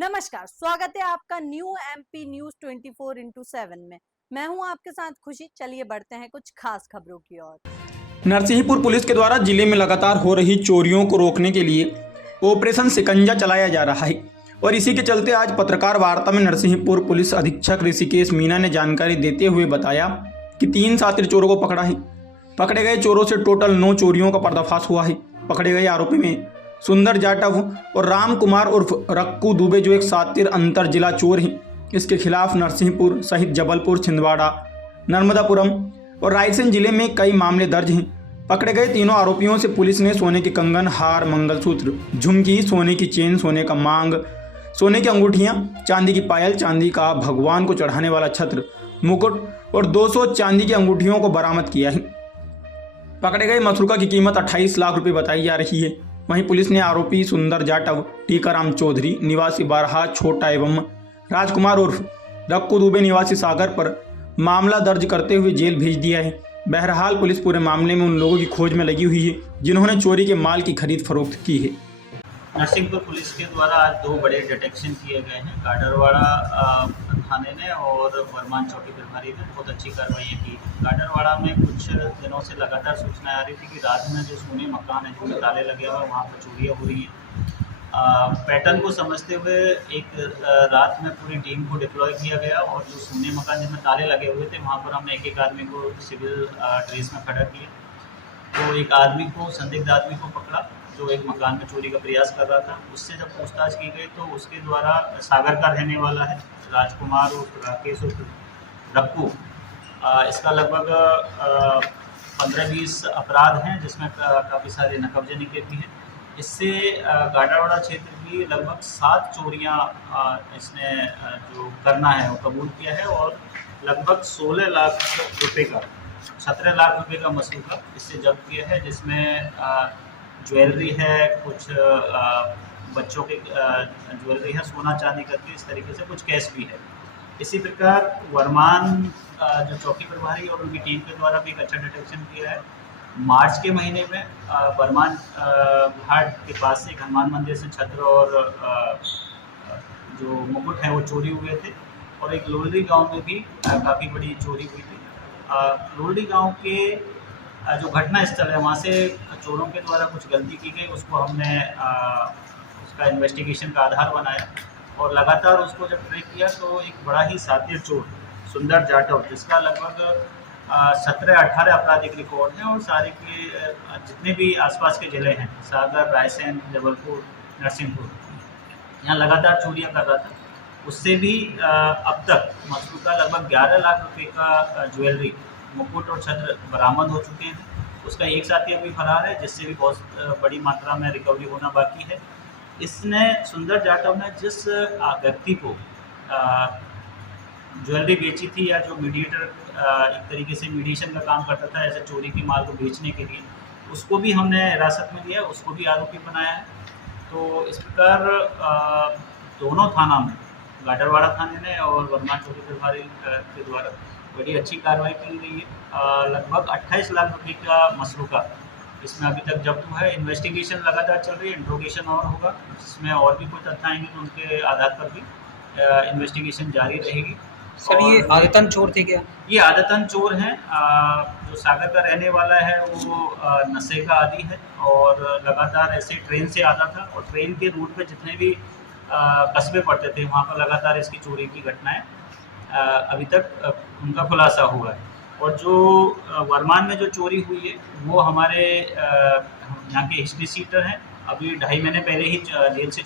नमस्कार, स्वागत है आपका न्यू एमपी न्यूज 24x7 में। मैं हूं आपके साथ खुशी। चलिए बढ़ते हैं कुछ खास खबरों की ओर। नरसिंहपुर पुलिस के द्वारा जिले में लगातार हो रही चोरियों को रोकने के लिए ऑपरेशन शिकंजा चलाया जा रहा है और इसी के चलते आज पत्रकार वार्ता में नरसिंहपुर पुलिस अधीक्षक ऋषिकेश मीना ने जानकारी देते हुए बताया कि 3 शातिर चोरों को पकड़ा है। पकड़े गए चोरों से टोटल 9 चोरियों का पर्दाफाश हुआ है। पकड़े गए आरोपी में सुंदर जाटव और राम कुमार उर्फ रक्कू दुबे जो एक शातिर अंतर जिला चोर हैं। इसके खिलाफ नरसिंहपुर सहित जबलपुर, छिंदवाड़ा, नर्मदापुरम और रायसेन जिले में कई मामले दर्ज हैं। पकड़े गए तीनों आरोपियों से पुलिस ने सोने के कंगन, हार, मंगलसूत्र, झुमकी, सोने की चेन, सोने का मांग, सोने की अंगूठियां, चांदी की पायल, चांदी का भगवान को चढ़ाने वाला छत्र, मुकुट और 200 चांदी की अंगूठियों को बरामद किया है। पकड़े गए मसरूका की कीमत 28 लाख रुपए बताई जा रही है। वहीं पुलिस ने आरोपी सुंदर जाटव, टीकाराम चौधरी निवासी बारहा छोटा एवं राजकुमार उर्फ रक्कू दुबे निवासी सागर पर मामला दर्ज करते हुए जेल भेज दिया है। बहरहाल पुलिस पूरे मामले में उन लोगों की खोज में लगी हुई है जिन्होंने चोरी के माल की खरीद फरोख्त की है। नरसिंहपुर पुलिस के द्वारा आज 2 बड़े डिटेक्शन किए गए हैं। गाडरवाड़ा थाने ने और वर्मान चौकी प्रभारी ने बहुत अच्छी कार्रवाई की। गाडरवाड़ा में कुछ दिनों से लगातार सूचना आ रही थी कि रात में जो सोने मकान है जिसमें ताले लगे हुए हैं वहाँ पर चोरियाँ हो रही हैं। पैटर्न को समझते हुए एक रात में पूरी टीम को डिप्लॉय किया गया और जो सोने मकान जिसमें ताले लगे हुए थे वहाँ पर हमने एक आदमी को सिविल ड्रेस में खड़ा किया। तो एक आदमी को, संदिग्ध आदमी को पकड़ा जो एक मकान में चोरी का प्रयास कर रहा था। उससे जब पूछताछ की गई तो उसके द्वारा सागर का रहने वाला है राजकुमार उर्फ राकेश उर्फ रक्कू। इसका लगभग 15-20 अपराध हैं जिसमें काफ़ी सारे नकबजनी भी हैं। इससे गाडरवाड़ा क्षेत्र की लगभग 7 चोरियाँ इसने जो करना है वो कबूल किया है और लगभग 16 लाख रुपए का, 17 लाख रुपए का मसरूका इससे जब्त किया है, जिसमें ज्वेलरी है, कुछ बच्चों के ज्वेलरी है, सोना चांदी करके इस तरीके से कुछ कैश भी है। इसी प्रकार वर्मान जो चौकी प्रभारी और उनकी टीम के द्वारा भी एक अच्छा डिटेक्शन किया है। मार्च के महीने में वर्मान घाट के पास से एक हनुमान मंदिर से छत्र और जो मुकुट है वो चोरी हुए थे और एक लोलड़ी गांव में भी काफ़ी बड़ी चोरी हुई थी। लोलड़ी गांव के जो घटना स्थल है वहाँ से चोरों के द्वारा कुछ गलती की गई, उसको हमने उसका इन्वेस्टिगेशन का आधार बनाया और लगातार उसको जब ट्रैक किया तो एक बड़ा ही शातिर चोर सुंदर जाटव, जिसका लगभग 17-18 आपराधिक रिकॉर्ड हैं और सारे के जितने भी आसपास के ज़िले हैं, सागर, रायसेन, जबलपुर, नरसिंहपुर, यहाँ लगातार चोरियाँ कर रहा था। उससे भी अब तक मसरूका लगभग 11 लाख रुपए का ज्वेलरी, मुकुट और छत्र बरामद हो चुके हैं। उसका एक साथी अभी फरार है जिससे भी बहुत बड़ी मात्रा में रिकवरी होना बाकी है। इसने, सुंदर जाटव ने जिस व्यक्ति को ज्वेलरी बेची थी या जो मीडिएटर एक तरीके से मीडिएशन का काम करता था ऐसे चोरी की माल को बेचने के लिए, उसको भी हमने हिरासत में लिया, उसको भी आरोपी बनाया है। तो इस प्रकार दोनों थाना में, गाडरवाड़ा थाने ने और वर्मा चौकी प्रभारी के द्वारा बड़ी अच्छी कार्रवाई की गई है। लगभग 28 लाख रुपए का मसरूका इसमें अभी तक जब्त हुआ है। इन्वेस्टिगेशन लगातार चल रही है, इंट्रोगेशन और होगा, जिसमें और भी कुछ तथ्य आएंगे तो उनके आधार पर भी इन्वेस्टिगेशन जारी रहेगी। सर, ये आदतन चोर थे क्या? ये आदतन चोर हैं। जो सागर का रहने वाला है वो नशे का आदी है और लगातार ऐसे ट्रेन से आता था और ट्रेन के रूट पे जितने भी कस्बे पड़ते थे वहाँ पर लगातार इसकी चोरी की घटनाएं अभी तक उनका खुलासा हुआ है। और जो वर्मान में जो चोरी हुई है वो हमारे यहाँ के हिस्ट्री सीटर हैं, अभी 2.5 महीने पहले ही जेल से